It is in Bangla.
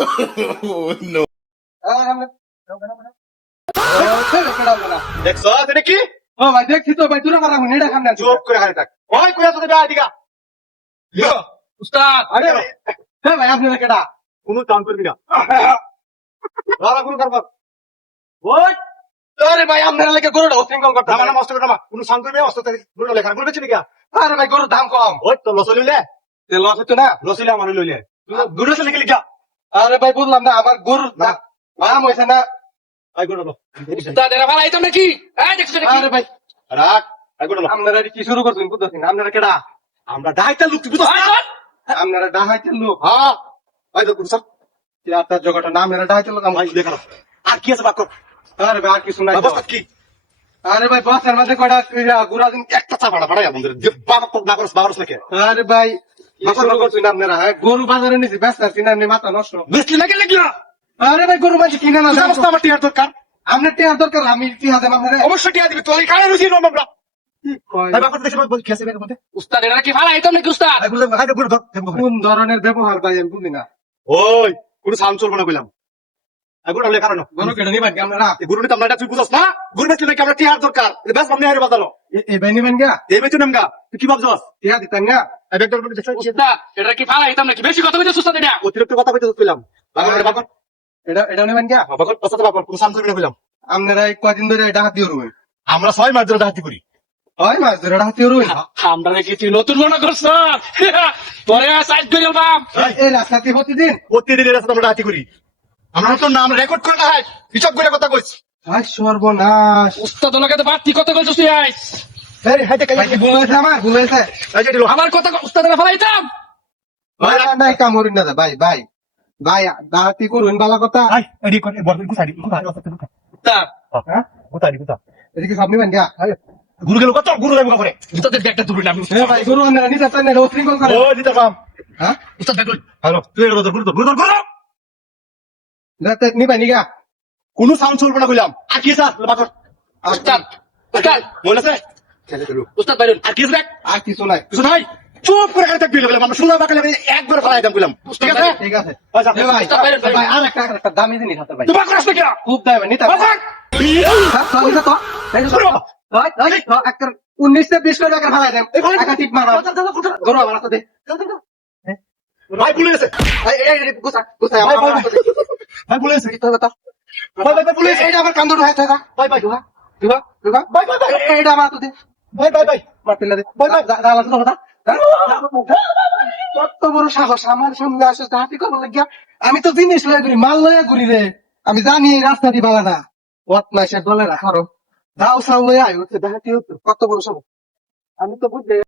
Oh no. দেখছো এটা কি? ও ভাই দেখছি তো ভাই, দূরে মারা হুন এটা খান না। চুপ করে হারে থাক। ওই কইয়া তোদের ভাই দিগা। ইয়ো, উস্তাদ, আরে হ্যাঁ ভাই আপনারা কেডা? কোনো কাম করবি না। বাবা কোনো কাম কর। ওই আরে ভাই আপনারা লাগে গরুটা উশৃঙ্খল করতে নামা নামা অস্ত্র নামা। কোনো সান করবি অস্ত্র থেকে গুলো লেখা গুলো বেচি নিকা। আরে ভাই গরুর দাম কম, ওই তো লসলিলে। তেল লস হতো না। লসিলে আমার লইলে। গুলো সে লিখে লিখা। আরে ভাই বুঝলাম না, আমার গরুর দাম হয়েছে না। আই গুলো লো। উস্তাদ এরা ভালো আইতাম নাকি? এই দেখছো নাকি? আরে ভাই রাখ। আই গুলো লো। আপনারা কি শুরু করছেন বুঝতেছি না। আপনারা কেডা? আমরা ডাইটা লোক তুই বুঝছ না? আপনারা ডাহাইতেন লোক। হ্যাঁ। আই তো কুরসা। আপনার জগৎটা নাম এরা ডাহাইতেন লোক। ভাই দেখা। আর কি আছে বাক্য? আরে ভাই আর কিছু নাই। অবস্থা কি? আরে ভাই বসের মধ্যে কয়টা গুড়া দিন। একটা চাপাড়া পাড়াই আমাদের। বাবা তো না করছ বাবারস নাকি? আরে ভাই কি শুরু করছেন আপনারা? হ্যাঁ, গরু বাজারে নিছি ব্যস্ত আছি না, এমনি মাথা নষ্ট। বেশি লাগে লাগিলা। আরে ভাই গরু মাঝে কিনে না সমস্ত আমার টিয়ার দরকার। আপনার টিয়ার দরকার, আমি কি হাতে আপনারা অবশ্যই টিয়া দিবি। তোর কানে রুচি নম আমরা। কি কয়? ভাই বাবা দেখে বল খেসে বের করতে। উস্তাদ এরা কি ভালো আইতাম নাকি উস্তাদ? আই গুলো হাই গুলো ধর। কোন ধরনের ব্যবহার ভাই আমি বুঝি না। ওই কোনো সাউন্ড চলবে না কইলাম। আই গুলো লেখা রানো। গরু কেটে নিবেন কি আপনারা? এই গুরুনি তো আমরা এটা তুই বুঝছ না? গুরু বেচলে নাকি আমরা টিয়ার দরকার। এটা বেশ আপনি হারে বাজানো। এই ভাই নিবেন গা? এই বেচু নামগা। তুই কি ভাবছস? টিয়া দিতেন না? এই ব্যাগটার মধ্যে দেখছ? উস্তাদ এরা কি ভালো আইতাম নাকি? বেশি কথা বলছিস উস্তাদ এটা। অতিরিক্ত কথা কইতে কইলাম। বাবা এটা নিবেন গা? বাবা কথা বাবা কোনো সাউন্ড করবি না কইলাম। আপনারা এই কয়দিন ধরে এটা হাত দিয়ে রুবেন? আমরা 6 মাস ধরে ডাহাতি করি। হয় মাস ধরে এটা হাত দিয়ে রুবেন? আমরা নাকি তুই নতুন মনে করছ? তোরে সাইড করে বাপ। এই রাস্তাতে প্রতিদিন? প্রতিদিনের রাস্তা আমরা ডাহাতি করি। আমরা তো নাম রেকর্ড করে না হয়। হিসাব করে কথা কইছি। ভাই সর্বনাশ। উস্তাদ ওনাকে তো বাড়তি কথা বলছিস তুই আইস। এই হাইতে ভাই কি ভুল হয়েছে আমার? ভুল হয়েছে? এই যে দিলো। আমার কথা উস্তাদ এরা ভালো আইতাম। ভাই নাই কাম করিন না ভাই। ভাই ভাই দাঁড়াতি করুন বালা কথা। আই এডি করে বড় গুছাড়ি গুছাড়ি উস্তাদ হ্যাঁ গুছাড়ি গুছা এদিকে সব নিবেন গা? গুরু গেল কত গুরু লাগবে করে উস্তাদের ব্যাগটা তুলবি না আমি। এ ভাই গরু আপনারা নিতে চান না, এটা উশৃঙ্খল করে। ও দিতে কাম হ্যাঁ উস্তাদ ব্যাগ লই। হ্যালো তুই এর গুরু গুরু গুরু রাতে নিবেন নিগা? কোনো সাউন্ড চলবে না কইলাম আর কি স্যার বাকর উস্তাদ উস্তাদ বলেছে ছেলে দিলো উস্তাদ বাইরে আর কি স্যার আর কিছু নাই। কিছু নাই চুপ করে খালি থাকবি বলে আমরা শুনলাম বাকলে একবার ফলাই দাম কইলাম ঠিক আছে ঠিক আছে। আচ্ছা এ ভাই, উস্তাদ বাইরে, ভাই আর একটা দামি জিনিস হাতে ভাই। তুই বাকর আসবে কি খুব দামি ভাই, নিতে বাকর একটা 19-20 করে টাকা ফালাই দেন। একটা টিপ মারবা। গরু আমার হাতে দে। ভাই ভুলে গেছে গুছা গুছা আমার হাতে দে। ভাই ভুলে গেছে কি হবে তা? ভাই ভাই ভুলে গেছে এইটা আমার কান্দর হয়ে থাকা। ভাই ভাই দুগা দুগা দুগা। ভাই ভাই ভাই এইটা আমার হাতে দে। ভাই ভাই ভাই মারতে না দে। দাঁড়া তো কথা। কত বড় সাহস আমার সামনে আসে হাতি করবো লাগিয়া। আমি তো জিনিস লয়ে ঘুরি, মাল লয়ে ঘুরি রে। আমি জানি এই রাস্তা দি বালা না। বদমাইশের দলে রাখারো দাও সাউ লয়ে আয়, ডাহাতি হতো কত বড় সাহস। আমি তো বুঝতে